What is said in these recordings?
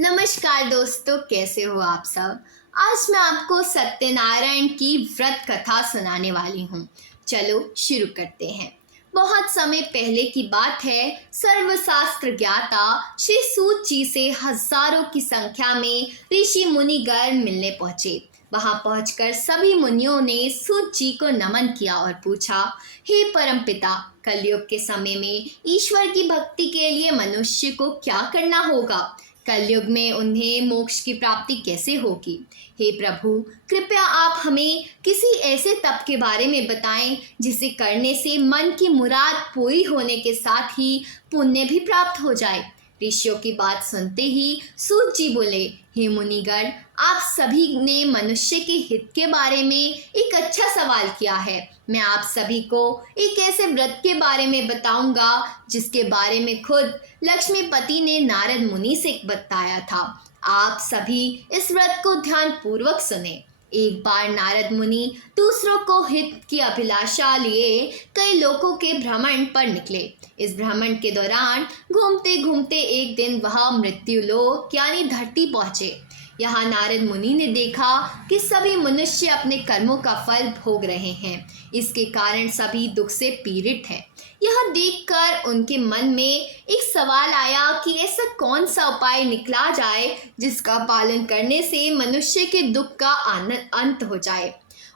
नमस्कार दोस्तों, कैसे हो आप सब। आज मैं आपको सत्यनारायण की व्रत कथा सुनाने वाली हूँ। चलो शुरू करते हैं। बहुत समय पहले की बात है। सर्वशास्त्र ज्ञाता श्री सूत जी से हजारों की संख्या में ऋषि मुनिगण मिलने पहुंचे। वहां पहुंचकर सभी मुनियों ने सूत जी को नमन किया और पूछा, हे परमपिता, कलयुग के समय में ईश्वर की भक्ति के लिए मनुष्य को क्या करना होगा? कलयुग में उन्हें मोक्ष की प्राप्ति कैसे होगी? हे प्रभु, कृपया आप हमें किसी ऐसे तप के बारे में बताएं जिसे करने से मन की मुराद पूरी होने के साथ ही पुण्य भी प्राप्त हो जाए। ऋषियों की बात सुनते ही सूत जी बोले, हे मुनिगण, आप सभी ने मनुष्य के हित के बारे में एक अच्छा सवाल किया है। मैं आप सभी को एक ऐसे व्रत के बारे में बताऊंगा जिसके बारे में खुद लक्ष्मीपति ने नारद मुनि से बताया था। आप सभी इस व्रत को ध्यान पूर्वक सुने। एक बार नारद मुनि दूसरों को हित की अभिलाषा लिए कई लोगों के भ्रमण पर निकले। इस भ्रमण के दौरान घूमते घूमते एक दिन वह मृत्यु लोक यानी धरती पहुंचे। यहाँ नारद मुनि ने देखा कि सभी मनुष्य अपने कर्मों का फल भोग रहे हैं। इसके कारण सभी दुख से पीड़ित हैं। यह देखकर उनके मन में एक सवाल आया कि ऐसा कौन सा उपाय निकला जाए जिसका पालन करने से मनुष्य के दुख का अंत हो जाए।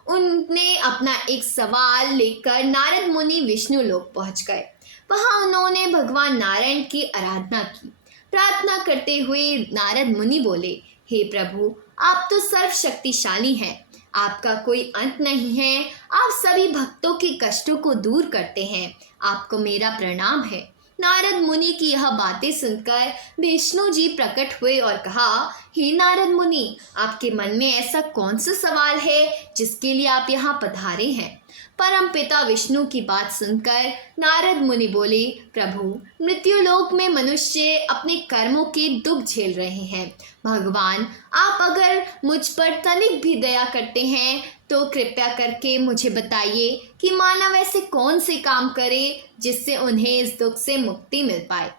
उनने अपना एक सवाल लेकर नारद मुनि विष्णु लोक पहुंच गए। वहां उन्होंने भगवान नारायण की आराधना की। प्रार्थना करते हुए नारद मुनि बोले, हे प्रभु, आप तो सर्वशक्तिशाली हैं। आपका कोई अंत नहीं है। आप सभी भक्तों के कष्टों को दूर करते हैं। आपको मेरा प्रणाम है। नारद मुनि की यह बातें सुनकर विष्णु जी प्रकट हुए और कहा, हे नारद मुनि, आपके मन में ऐसा कौन सा सवाल है जिसके लिए आप यहाँ पधारे हैं? परमपिता विष्णु की बात सुनकर नारद मुनि बोले, प्रभु, मृत्युलोक में मनुष्य अपने कर्मों के दुख झेल रहे हैं। भगवान, आप अगर मुझ पर तनिक भी दया करते हैं तो कृपया करके मुझे बताइए कि मानव ऐसे कौन से काम करे जिससे उन्हें इस दुख से मुक्ति मिल पाए।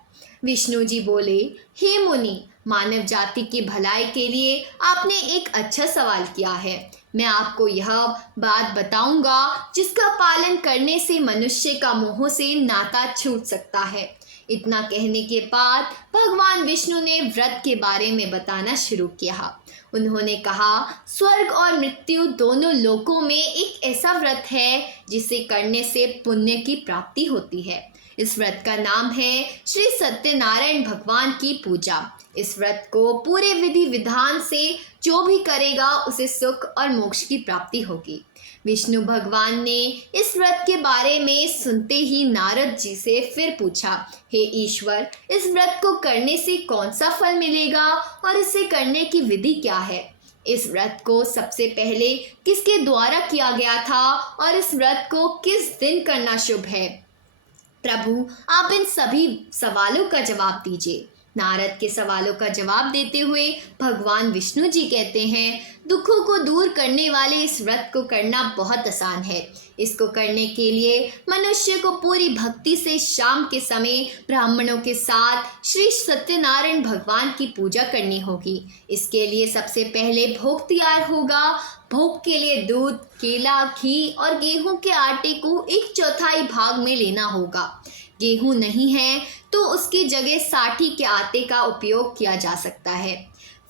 विष्णु जी बोले, हे मुनि, मानव जाति की भलाई के लिए आपने एक अच्छा सवाल किया है। मैं आपको यह बात बताऊंगा जिसका पालन करने से मनुष्य का मोह से नाता छूट सकता है। इतना कहने के बाद भगवान विष्णु ने व्रत के बारे में बताना शुरू किया। उन्होंने कहा, स्वर्ग और मृत्यु दोनों लोकों में एक ऐसा व्रत है जिसे करने से पुण्य की प्राप्ति होती है। इस व्रत का नाम है श्री सत्यनारायण भगवान की पूजा। इस व्रत को पूरे विधि विधान से जो भी करेगा उसे सुख और मोक्ष की प्राप्ति होगी। विष्णु भगवान ने इस व्रत के बारे में सुनते ही नारद जी से फिर पूछा, हे ईश्वर, इस व्रत को करने से कौन सा फल मिलेगा और इसे करने की विधि क्या है? इस व्रत को सबसे पहले किसके द्वारा किया गया था और इस व्रत को किस दिन करना शुभ है? प्रभु, आप इन सभी सवालों का जवाब दीजिए। नारद के सवालों का जवाब देते हुए भगवान विष्णु जी कहते हैं, दुखों को दूर करने वाले इस व्रत को करना बहुत आसान है। इसको करने के लिए मनुष्य को पूरी भक्ति से शाम के समय ब्राह्मणों के साथ श्री सत्यनारायण भगवान की पूजा करनी होगी। इसके लिए सबसे पहले भोग तैयार होगा। भोग के लिए दूध, केला, घी और गेहूं के आटे को 1/4 भाग में लेना होगा। गेहूं नहीं है तो उसकी जगह साठी के आटे का उपयोग किया जा सकता है।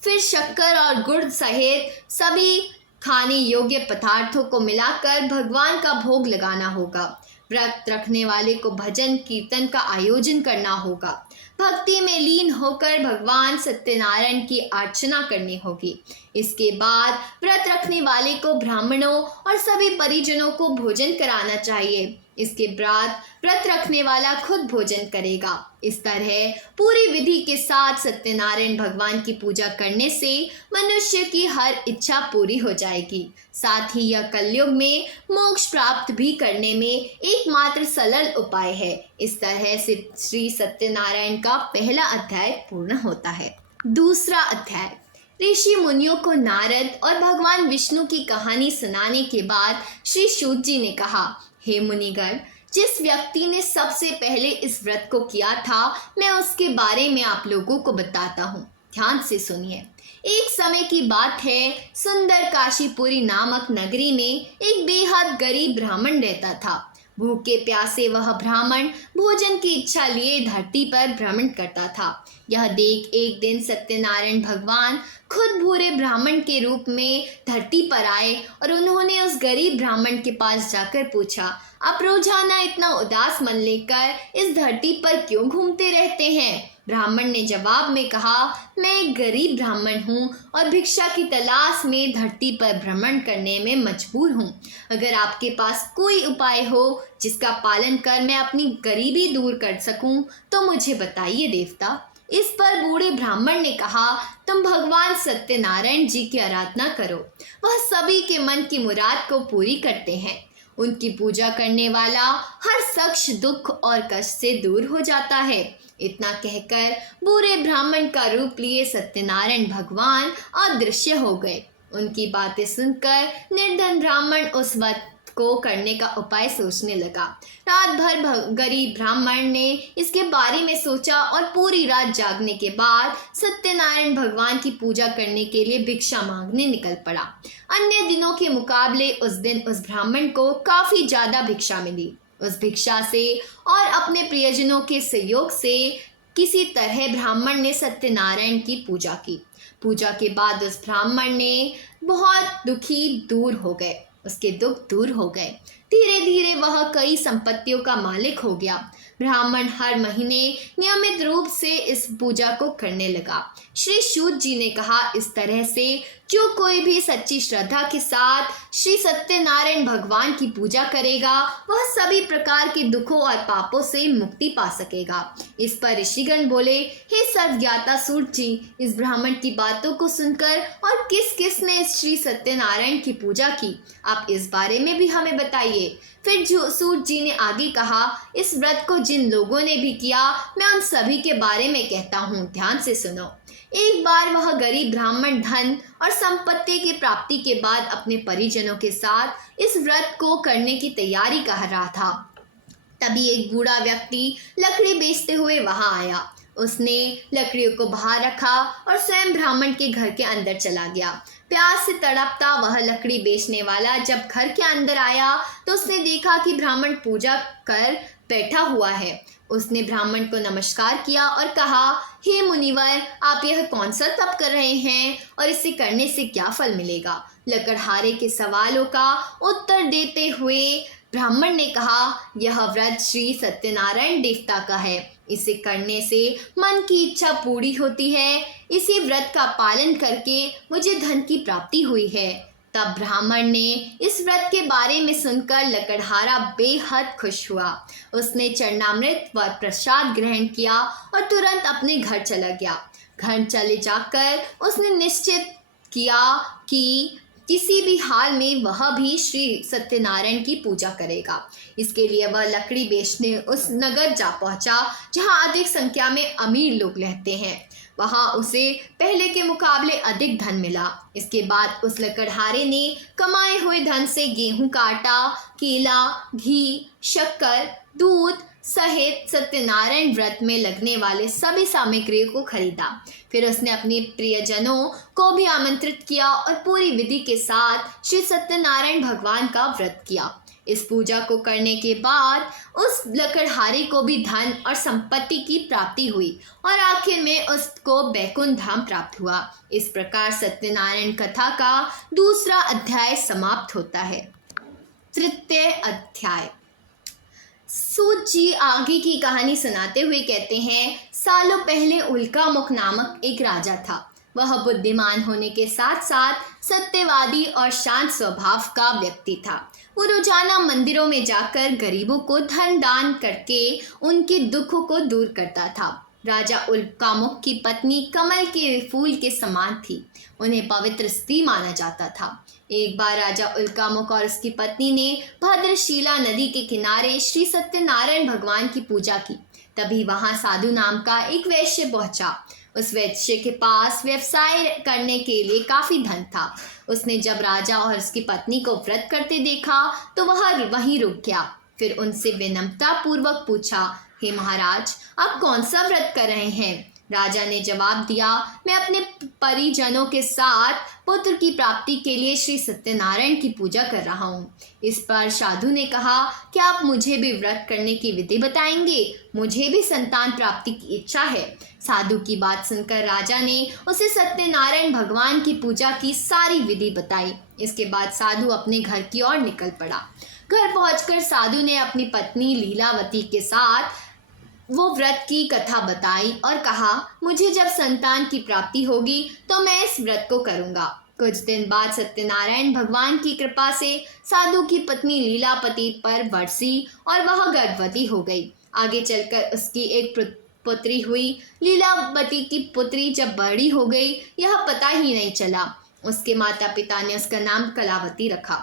फिर शक्कर और गुड़ सहित सभी खाने योग्य पदार्थों को मिलाकर भगवान का भोग लगाना होगा। व्रत रखने वाले को भजन कीर्तन का आयोजन करना होगा। भक्ति में लीन होकर भगवान सत्यनारायण की अर्चना करनी होगी। इसके बाद व्रत रखने वाले को ब्राह्मणों और सभी परिजनों को भोजन कराना चाहिए। इसके बाद व्रत रखने वाला खुद भोजन करेगा। इस तरह पूरी विधि के साथ सत्यनारायण भगवान की पूजा करने से मनुष्य की हर इच्छा पूरी हो जाएगी। साथ ही यह कलयुग में मोक्ष प्राप्त भी करने में एकमात्र सरल उपाय है। इस तरह से श्री सत्यनारायण का पहला अध्याय पूर्ण होता है। दूसरा अध्याय। ऋषि मुनियों को नारद और भगवान विष्णु की कहानी सुनाने के बाद श्री सूत जी ने कहा, हे मुनिगण, जिस व्यक्ति ने सबसे पहले इस व्रत को किया था, मैं उसके बारे में आप लोगों को बताता हूँ। ध्यान से सुनिए। एक समय की बात है, सुंदर काशीपुरी नामक नगरी में एक बेहद गरीब ब्राह्मण रहता था। भूखे प्यासे वह ब्राह्मण भोजन की इच्छा लिए धरती पर भ्रमण करता था। यह देख एक दिन सत्यनारायण भगवान खुद भूरे ब्राह्मण के रूप में धरती पर आए और उन्होंने उस गरीब ब्राह्मण के पास जाकर पूछा, आप रोजाना इतना उदास मन लेकर इस धरती पर क्यों घूमते रहते हैं? ब्राह्मण ने जवाब में कहा, मैं एक गरीब ब्राह्मण हूँ और भिक्षा की तलाश में धरती पर भ्रमण करने में मजबूर हूँ। अगर आपके पास कोई उपाय हो जिसका पालन कर मैं अपनी गरीबी दूर कर सकूं तो मुझे बताइए देवता। इस पर बूढ़े ब्राह्मण ने कहा, तुम भगवान सत्यनारायण जी की आराधना करो, वह सभी के मन की मुराद को पूरी करते हैं। उनकी पूजा करने वाला हर शख्स दुख और कष्ट से दूर हो जाता है। इतना कहकर बूढ़े ब्राह्मण का रूप लिए सत्यनारायण भगवान अदृश्य हो गए। उनकी बातें सुनकर निर्धन ब्राह्मण उस वक्त को करने का उपाय सोचने लगा। रात भर गरीब ब्राह्मण ने इसके बारे में सोचा और पूरी रात जागने के बाद सत्यनारायण भगवान की पूजा करने के लिए भिक्षा मांगने निकल पड़ा। अन्य दिनों के मुकाबले उस दिन उस ब्राह्मण को काफी ज्यादा भिक्षा मिली। उस भिक्षा से और अपने प्रियजनों के सहयोग से किसी तरह ब्राह्मण ने सत्यनारायण की पूजा की। पूजा के बाद उस ब्राह्मण ने बहुत दुखी दूर हो गए, उसके दुख दूर हो गए। धीरे धीरे वह कई संपत्तियों का मालिक हो गया। ब्राह्मण हर महीने नियमित रूप से इस पूजा को करने लगा। श्री सूत जी ने कहा, इस तरह से जो कोई भी सच्ची श्रद्धा के साथ श्री सत्यनारायण भगवान की पूजा करेगा वह सभी प्रकार के दुखों और पापों से मुक्ति पा सकेगा। इस पर ऋषिगण बोले, हे सर्वज्ञाता सूत जी, इस ब्राह्मण की बातों को सुनकर और किस किस ने श्री सत्यनारायण की पूजा की, आप इस बारे में भी हमें बताइए। फिर सूत जी ने आगे कहा, इस व्रत को जिन लोगों ने भी किया मैं उन सभी के बारे में कहता हूँ, ध्यान से सुनो। एक बार वह गरीब ब्राह्मण धन और संपत्ति की प्राप्ति के बाद अपने परिजनों के साथ इस व्रत को करने की तैयारी कर रहा था। तभी एक बूढ़ा व्यक्ति लकड़ी बेचते हुए वहां आया। उसने लकड़ियों को बाहर रखा और स्वयं ब्राह्मण के घर के अंदर चला गया। प्यास से तड़पता वह लकड़ी बेचने वाला जब घर के अंदर आया तो उसने देखा कि ब्राह्मण पूजा कर बैठा हुआ है। उसने ब्राह्मण को नमस्कार किया और कहा, हे मुनिवर, आप यह कौन सा तप कर रहे हैं और इसे करने से क्या फल मिलेगा? लकड़हारे के सवालों का उत्तर देते हुए ब्राह्मण ने कहा, यह व्रत श्री सत्यनारायण देवता का है। इसे करने से मन की इच्छा पूरी होती है। इसी व्रत का पालन करके मुझे धन की प्राप्ति हुई है। तब ब्राह्मण ने इस व्रत के बारे में सुनकर लकड़हारा बेहद खुश हुआ। उसने चरणामृत व प्रसाद ग्रहण किया और तुरंत अपने घर चला गया। घर चले जाकर उसने निश्चित किया कि किसी भी हाल में वह भी श्री सत्यनारायण की पूजा करेगा। इसके लिए वह लकड़ी बेचने उस नगर जा पहुंचा जहां अधिक संख्या में अमीर लोग रहते हैं। वहां उसे पहले के मुकाबले अधिक धन मिला। इसके बाद उस लकड़हारे ने कमाए हुए धन से गेहूं का आटा, केला, घी, शक्कर, दूध सहित सत्यनारायण व्रत में लगने वाले सभी सामग्रियों को खरीदा। फिर उसने अपने प्रियजनों को भी आमंत्रित किया और पूरी विधि के साथ श्री सत्यनारायण भगवान का व्रत किया। इस पूजा को करने के बाद उस लकड़हारे को भी धन और संपत्ति की प्राप्ति हुई और आखिर में उसको बैकुंठ धाम प्राप्त हुआ। इस प्रकार सत्यनारायण कथा का दूसरा अध्याय समाप्त होता है। तृतीय अध्याय। सूत जी आगे की कहानी सुनाते हुए कहते हैं, सालों पहले उल्कामुख नामक एक राजा था। वह बुद्धिमान होने के साथ साथ सत्यवादी और शांत स्वभाव का व्यक्ति था। वो रोजाना मंदिरों में जाकर गरीबों को धन दान करके उनके दुखों को दूर करता था। राजा उल्कामुख की पत्नी कमल के फूल के समान थी। उन्हें पवित्र स्त्री माना जाता था। एक बार राजा उल्कामुख और उसकी पत्नी ने भद्रशिला नदी के किनारे श्री सत्यनारायण भगवान की पूजा की। तभी वहां साधु नाम का एक वैश्य पहुंचा। उस वैश्य के पास व्यवसाय करने के लिए काफी धन था। उसने जब राजा और उसकी पत्नी को व्रत करते देखा तो वह वहीं रुक गया। फिर उनसे विनम्रता पूर्वक पूछा, हे महाराज, आप कौन सा व्रत कर रहे हैं? राजा ने जवाब दिया, मैं अपने परिजनों के साथ पुत्र की प्राप्ति के लिए श्री सत्यनारायण की पूजा कर रहा हूँ। इस पर साधु ने कहा, क्या आप मुझे भी व्रत करने की विधि बताएंगे? मुझे भी संतान प्राप्ति की इच्छा है। साधु की बात सुनकर राजा ने उसे सत्यनारायण भगवान की पूजा की सारी विधि बताई। इसके बाद साधु अपने घर की ओर निकल पड़ा। घर पहुंचकर साधु ने अपनी पत्नी लीलावती के साथ वो व्रत की कथा बताई और कहा, मुझे जब संतान की प्राप्ति होगी तो मैं इस व्रत को करूंगा। कुछ दिन बाद सत्यनारायण भगवान की कृपा से साधु की पत्नी लीलावती पर बरसी और वह गर्भवती हो गई। आगे चलकर उसकी एक पुत्री हुई। लीलावती की पुत्री जब बड़ी हो गई यह पता ही नहीं चला। उसके माता पिता ने उसका नाम कलावती रखा।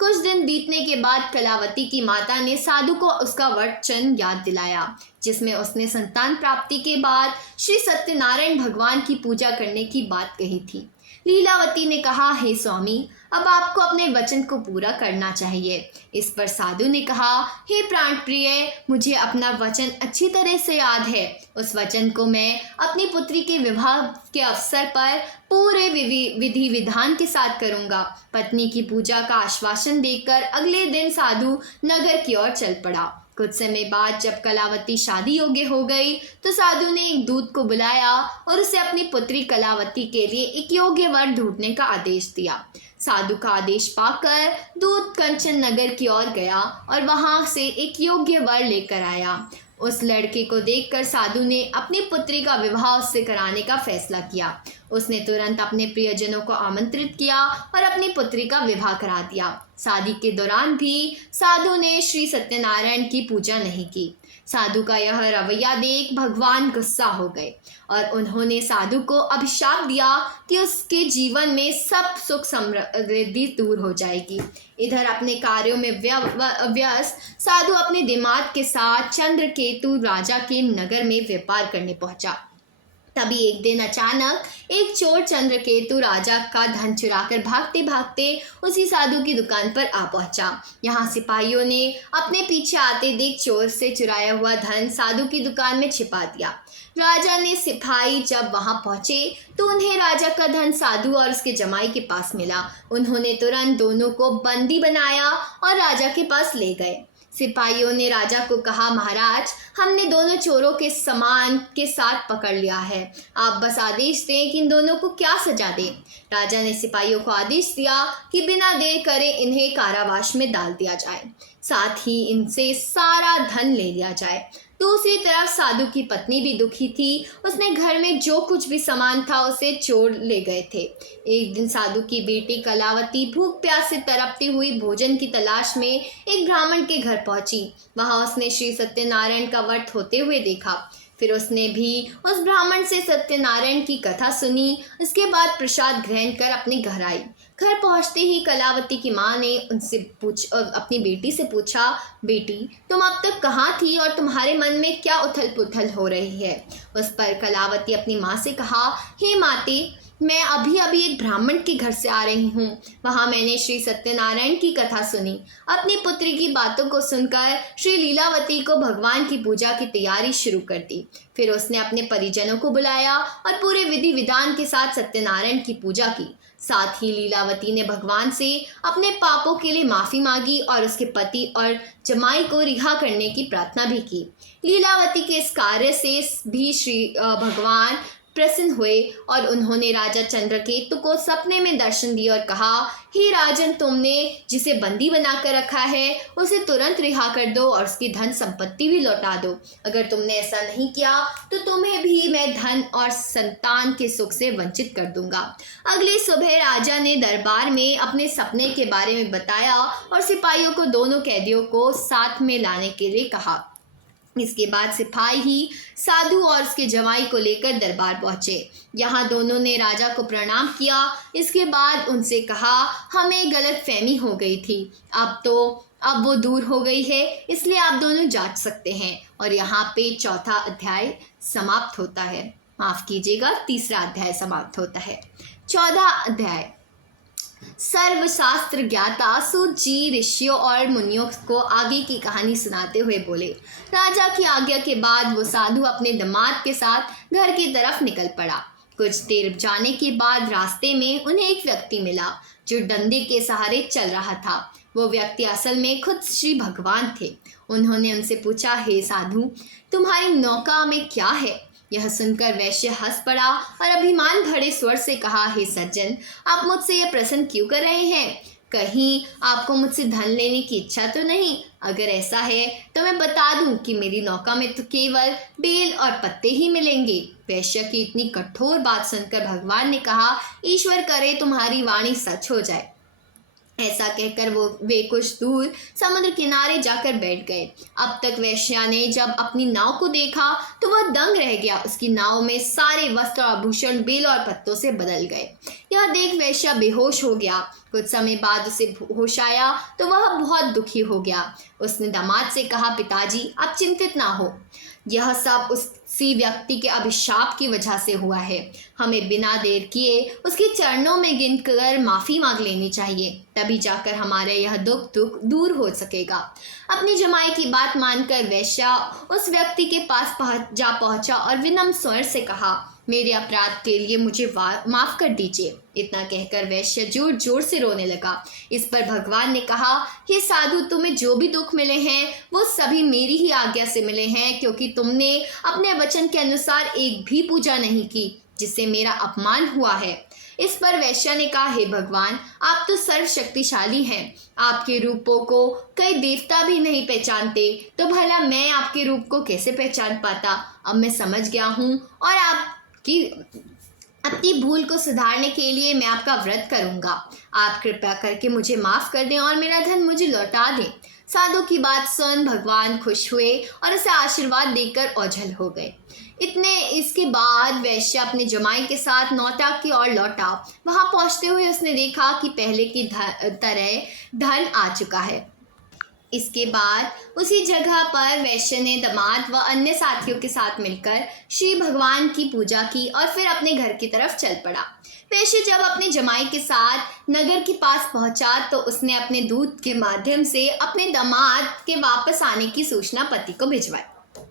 कुछ दिन बीतने के बाद कलावती की माता ने साधु को उसका वचन याद दिलाया, जिसमें उसने संतान प्राप्ति के बाद श्री सत्यनारायण भगवान की पूजा करने की बात कही थी। लीलावती ने कहा, हे स्वामी, अब आपको अपने वचन को पूरा करना चाहिए। इस पर साधु ने कहा, हे प्राण प्रिय, मुझे अपना वचन अच्छी तरह से याद है। उस वचन को मैं अपनी पुत्री के विवाह के अवसर पर पूरे विधि विधान के साथ करूंगा। पत्नी की पूजा का आश्वासन देकर अगले दिन साधु नगर की ओर चल पड़ा। कुछ समय बाद जब कलावती शादी योग्य हो गई तो साधु ने एक दूत को बुलाया और उसे अपनी पुत्री कलावती के लिए एक योग्य वर ढूंढने का आदेश दिया। साधु का आदेश पाकर दूत कंचन नगर की ओर गया और वहां से एक योग्य वर लेकर आया। उस लड़के को देखकर साधु ने अपनी पुत्री का विवाह उससे कराने का फैसला किया। उसने तुरंत अपने प्रियजनों को आमंत्रित किया और अपनी पुत्री का विवाह करा दिया। शादी के दौरान भी साधु ने श्री सत्यनारायण की पूजा नहीं की। साधु का यह रवैया देख भगवान गुस्सा हो गए और उन्होंने साधु को अभिशाप दिया कि उसके जीवन में सब सुख समृद्धि दूर हो जाएगी। इधर अपने कार्यों में व्यस्त साधु अपने दिमाग के साथ चंद्रकेतु राजा के नगर में व्यापार करने पहुंचा। तभी एक दिन अचानक एक चोर चंद्रकेतु राजा का धन चुराकर भागते भागते उसी साधु की दुकान पर आ पहुंचा। यहाँ सिपाहियों ने अपने पीछे आते देख चोर से चुराया हुआ धन साधु की दुकान में छिपा दिया। राजा ने सिपाही जब वहां पहुंचे तो उन्हें राजा का धन साधु और उसके जमाई के पास मिला। उन्होंने तुरंत दोनों को बंदी बनाया और राजा के पास ले गए। सिपाहियों ने राजा को कहा, महाराज, हमने दोनों चोरों के सामान के साथ पकड़ लिया है। आप बस आदेश दें कि इन दोनों को क्या सजा दें। राजा ने सिपाहियों को आदेश दिया कि बिना देर करे इन्हें कारावास में डाल दिया जाए, साथ ही इनसे सारा धन ले लिया जाए। दूसरी तरफ साधु की पत्नी भी दुखी थी। उसने घर में जो कुछ भी सामान था उसे चोर ले गए थे। एक दिन साधु की बेटी कलावती भूख प्यास से तड़पती हुई भोजन की तलाश में एक ब्राह्मण के घर पहुंची। वहां उसने श्री सत्यनारायण का व्रत होते हुए देखा। फिर उसने भी उस ब्राह्मण से सत्यनारायण की कथा सुनी। उसके बाद प्रसाद ग्रहण कर अपने घर आई। घर पहुंचते ही कलावती की माँ ने अपनी बेटी से पूछा, बेटी, तुम अब तक कहाँ थी और तुम्हारे मन में क्या उथल पुथल हो रही है? उस पर कलावती अपनी माँ से कहा, हे माते, मैं अभी अभी एक ब्राह्मण के घर से आ रही हूँ। वहाँ मैंने श्री सत्यनारायण की कथा सुनी। अपनी पुत्री की बातों को सुनकर श्री लीलावती को भगवान की पूजा की तैयारी शुरू कर दी। फिर उसने अपने परिजनों को बुलाया और पूरे विधि विधान के साथ सत्यनारायण की पूजा की। साथ ही लीलावती ने भगवान से अपने पापों के लिए माफ़ी मांगी और उसके पति और जमाई को रिहा करने की प्रार्थना भी की। लीलावती के इस कार्य से भी श्री भगवान प्रसन्न हुए और उन्होंने राजा चंद्रकेतु को सपने में दर्शन दिया और कहा, हे राजन, तुमने जिसे बंदी बनाकर रखा है उसे तुरंत रिहा कर दो और उसकी धन संपत्ति भी लौटा दो। अगर तुमने ऐसा नहीं किया तो तुम्हें भी मैं धन और संतान के सुख से वंचित कर दूंगा। अगली सुबह राजा ने दरबार में अपने सपने के बारे में बताया और सिपाहियों को दोनों कैदियों को साथ में लाने के लिए कहा। इसके बाद सिपाही साधु और उसके जमाई को लेकर दरबार पहुंचे। यहाँ दोनों ने राजा को प्रणाम किया। इसके बाद उनसे कहा, हमें गलतफहमी हो गई थी, अब वो दूर हो गई है, इसलिए आप दोनों जांच सकते हैं। और यहाँ पे चौथा अध्याय समाप्त होता है। माफ़ कीजिएगा, तीसरा अध्याय समाप्त होता है। 14 अध्याय। सर्वशास्त्र ज्ञाता सूत जी ऋषियों और मुनियों को आगे की कहानी सुनाते हुए बोले। राजा की आज्ञा के बाद वो साधु अपने दामाद के साथ घर की तरफ निकल पड़ा। कुछ देर जाने के बाद रास्ते में उन्हें एक व्यक्ति मिला जो डंडे के सहारे चल रहा था। वो व्यक्ति असल में खुद श्री भगवान थे। उन्होंने उनसे पूछा, हे साधु, तुम्हारी नौका में क्या है? यह सुनकर वैश्य हंस पड़ा और अभिमान भरे स्वर से कहा, हे सज्जन, आप मुझसे यह प्रश्न क्यों कर रहे हैं? कहीं आपको मुझसे धन लेने की इच्छा तो नहीं? अगर ऐसा है तो मैं बता दूं कि मेरी नौका में तो केवल बेल और पत्ते ही मिलेंगे। वैश्य की इतनी कठोर बात सुनकर भगवान ने कहा, ईश्वर करे तुम्हारी वाणी सच हो जाए। ऐसा कहकर वे कुछ दूर समुद्र किनारे जाकर बैठ गए। अब तक वैश्या ने जब अपनी नाव को देखा तो वह दंग रह गया। उसकी नाव में सारे वस्त्र और आभूषण बेल और पत्तों से बदल गए। यह देख वैश्या बेहोश हो गया। कुछ समय बाद उसे होश आया तो वह बहुत दुखी हो गया। उसने दामाद से कहा, पिताजी, आप चिंतित ना हो, यह सब उसी व्यक्ति के अभिशाप की वजह से हुआ है। हमें बिना देर किए उसके चरणों में गिनकर माफ़ी मांग लेनी चाहिए, तभी जाकर हमारे यह दुख दूर हो सकेगा। अपनी जमाई की बात मानकर वैश्या उस व्यक्ति के पास पहुंचा और विनम्र स्वर से कहा, मेरे अपराध के लिए मुझे माफ़ कर दीजिए। इतना कहकर वैश्य जोर जोर से रोने लगा। इस पर भगवान ने कहा, हे साधु, तुम्हें जो भी दुख मिले हैं वो सभी मेरी ही आज्ञा से मिले हैं, क्योंकि तुमने अपने वचन के अनुसार एक भी पूजा नहीं की जिससे मेरा अपमान हुआ है। इस पर वैश्य ने कहा, हे भगवान, आप तो सर्वशक्तिशाली हैं, आपके रूपों को कई देवता भी नहीं पहचानते, तो भला मैं आपके रूप को कैसे पहचान पाता? अब मैं समझ गया हूँ और आपकी अपनी भूल को सुधारने के लिए मैं आपका व्रत करूँगा। आप कृपया करके मुझे माफ़ कर दें और मेरा धन मुझे लौटा दें। साधु की बात सुन भगवान खुश हुए और उसे आशीर्वाद देकर ओझल हो गए। इसके बाद वैश्य अपने जमाई के साथ नौता की ओर लौटा। वहां पहुंचते हुए उसने देखा कि पहले की तरह धन आ चुका है। इसके बाद उसी जगह पर वैश्य ने दामाद व अन्य साथियों के साथ मिलकर श्री भगवान की पूजा की और फिर अपने घर की तरफ चल पड़ा। वैश्य जब अपने जमाई के साथ नगर के पास पहुंचा तो उसने अपने दूत के माध्यम से अपने दामाद के वापस आने की सूचना पति को भिजवाई।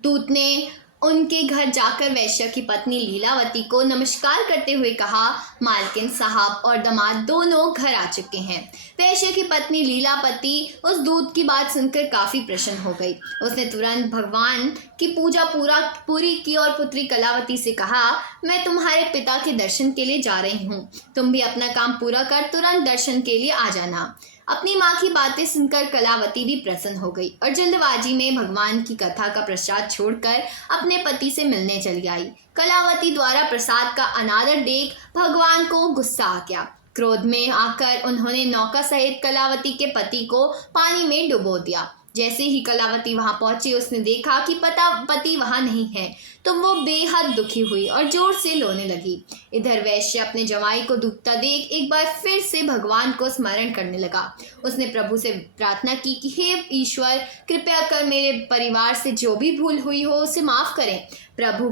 दूत ने उनके घर जाकर वैश्य की पत्नी लीलावती को नमस्कार करते हुए कहा, मालकिन साहब और दामाद दोनों घर आ चुके हैं। वैश्य की पत्नी लीलावती उस दूत की बात सुनकर काफ़ी प्रसन्न हो गई। उसने तुरंत भगवान की पूजा पूरी की और पुत्री कलावती से कहा, मैं तुम्हारे पिता के दर्शन के लिए जा रही हूँ, तुम भी अपना काम पूरा कर तुरंत दर्शन के लिए आ जाना। अपनी माँ की बातें सुनकर कलावती भी प्रसन्न हो गई और जल्दबाजी में भगवान की कथा का प्रसाद छोड़कर अपने पति से मिलने चली आई। कलावती द्वारा प्रसाद का अनादर देख भगवान को गुस्सा आ गया। क्रोध में आकर उन्होंने नौका सहित कलावती के पति को पानी में डुबो दिया। जैसे ही कलावती वहां पहुंची उसने देखा कि पति वहां नहीं है, तो वो बेहद दुखी हुई और जोर से रोने लगी। इधर वैश्य अपने जमाई को डूबता देख एक बार फिर से भगवान को स्मरण करने लगा। उसने प्रभु से प्रार्थना की कि हे ईश्वर, कृपया कर मेरे परिवार से जो भी भूल हुई हो उसे माफ़ करें। साधु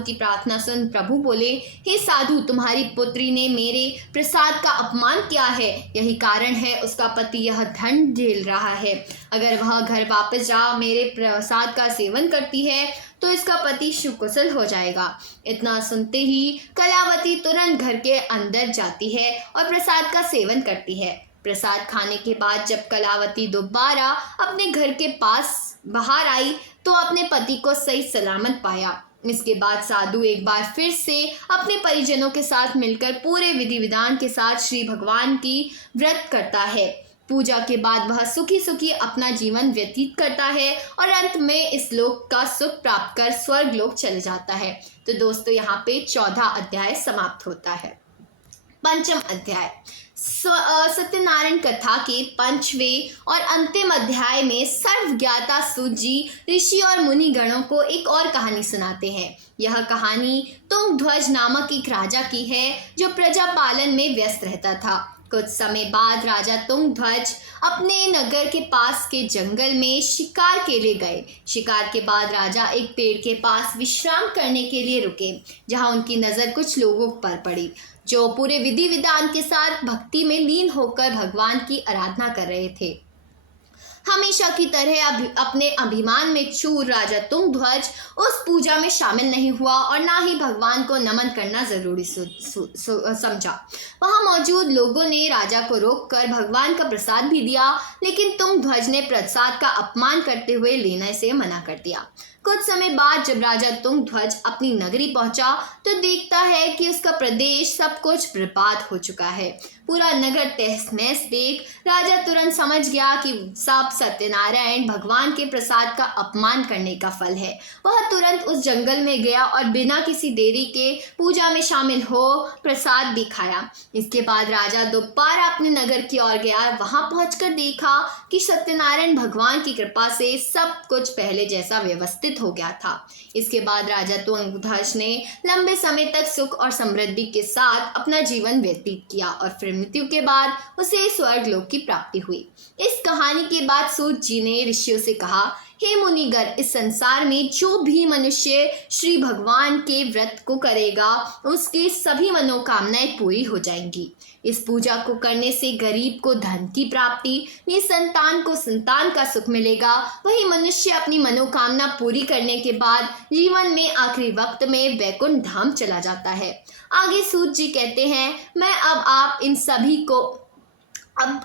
की प्रार्थना सुन प्रभु बोले, हे साधु, तुम्हारी पुत्री ने मेरे प्रसाद का अपमान किया है, यही कारण है उसका पति यह दंड झेल रहा है। अगर वह घर वापस जा मेरे प्रसाद का सेवन करती है तो इसका पति सुकुशल हो जाएगा। इतना सुनते ही कलावती तुरंत घर के अंदर जाती है और प्रसाद का सेवन करती है। प्रसाद खाने के बाद जब कलावती दोबारा अपने घर के पास बाहर आई तो अपने पति को सही सलामत पाया। इसके बाद साधु एक बार फिर से अपने परिजनों के साथ मिलकर पूरे विधि विधान के साथ श्री भगवान की व्रत करता है। पूजा के बाद वह सुखी सुखी अपना जीवन व्यतीत करता है और अंत में इस लोक का सुख प्राप्त कर स्वर्ग लोक चले जाता है। तो दोस्तों, यहाँ पे 14 अध्याय समाप्त होता है। पंचम अध्याय सत्यनारायण कथा के 5वें और अंतिम अध्याय में सर्वज्ञाता सूत जी ऋषि और मुनि गणों को एक और कहानी सुनाते हैं। यह कहानी तुंगध्वज नामक एक राजा की है जो प्रजा पालन में व्यस्त रहता था। कुछ समय बाद राजा तुंगध्वज अपने नगर के पास के जंगल में शिकार के लिए गए। शिकार के बाद राजा एक पेड़ के पास विश्राम करने के लिए रुके, जहां उनकी नज़र कुछ लोगों पर पड़ी जो पूरे विधि विधान के साथ भक्ति में लीन होकर भगवान की आराधना कर रहे थे। हमेशा की तरह अपने अभिमान में चूर राजा तुंगध्वज उस पूजा में शामिल नहीं हुआ और ना ही भगवान को नमन करना जरूरी समझा। वहां मौजूद लोगों ने राजा को रोककर भगवान का प्रसाद भी दिया, लेकिन तुंगध्वज ने प्रसाद का अपमान करते हुए लेने से मना कर दिया। कुछ समय बाद जब राजा तुंगध्वज अपनी नगरी पहुंचा तो देखता है कि उसका प्रदेश सब कुछ बर्बाद हो चुका है। पूरा नगर तहस नहस देख राजा तुरंत समझ गया कि सब सत्यनारायण भगवान के प्रसाद का अपमान करने का फल है। वह तुरंत उस जंगल में गया और बिना किसी देरी के पूजा में शामिल हो प्रसाद भी खाया। इसके बाद राजा दोबारा अपने नगर की ओर गया। वहां पहुंचकर देखा कि सत्यनारायण भगवान की कृपा से सब कुछ पहले जैसा व्यवस्थित हो गया था। इसके बाद राजा तुंगध्वज ने लंबे समय तक सुख और समृद्धि के साथ अपना जीवन व्यतीत किया और फिर मृत्यु के बाद उसे स्वर्गलोक की प्राप्ति हुई। इस कहानी के बाद सूत जी ने ऋषियों से कहा, हे मुनिगर, इस संसार में जो भी मनुष्य श्री भगवान के व्रत को करेगा उसकी सभी मनोकामनाएं पूरी हो जाएंगी। इस पूजा को करने से गरीब को धन की प्राप्ति, निसंतान को संतान का सुख मिलेगा। वही मनुष्य अपनी मनोकामना पूरी करने के बाद जीवन में आखिरी वक्त में वैकुंठ धाम चला जाता है। आगे सूत जी कहते हैं, मैं अब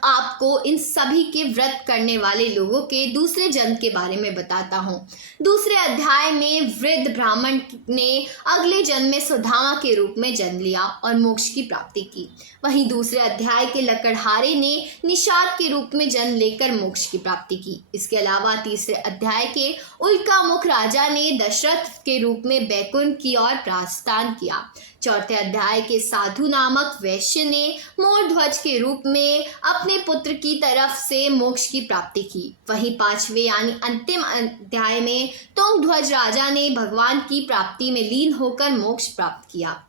आपको इन सभी के व्रत करने वाले लोगों के दूसरे जन्म के बारे में बताता हूँ। दूसरे अध्याय में वृद्ध ब्राह्मण ने अगले जन्म में सुदामा के रूप में जन्म लिया और मोक्ष की प्राप्ति की। वहीं दूसरे अध्याय के लकड़हारे ने निषाद के रूप में जन्म लेकर मोक्ष की प्राप्ति की। इसके अलावा तीसरे अध्याय के उल्कामुख राजा ने दशरथ के रूप में बैकुंठ की ओर प्रस्थान किया। चौथे अध्याय के साधु नामक वैश्य ने मोरध्वज के रूप में अपने पुत्र की तरफ से मोक्ष की प्राप्ति की। वहीं पांचवें यानी अंतिम अध्याय में तुंगध्वज राजा ने भगवान की प्राप्ति में लीन होकर मोक्ष प्राप्त किया।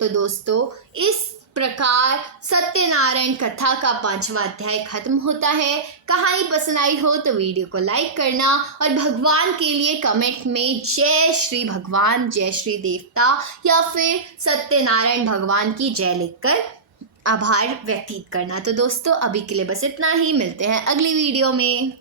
तो दोस्तों, इस प्रकार सत्यनारायण कथा का 5वां अध्याय खत्म होता है। कहानी पसंद आई हो तो वीडियो को लाइक करना और भगवान के लिए कमेंट में जय श्री भगवान, जय श्री देवता या फिर सत्यनारायण भगवान की जय लिखकर आभार व्यतीत करना। तो दोस्तों, अभी के लिए बस इतना ही। मिलते हैं अगली वीडियो में।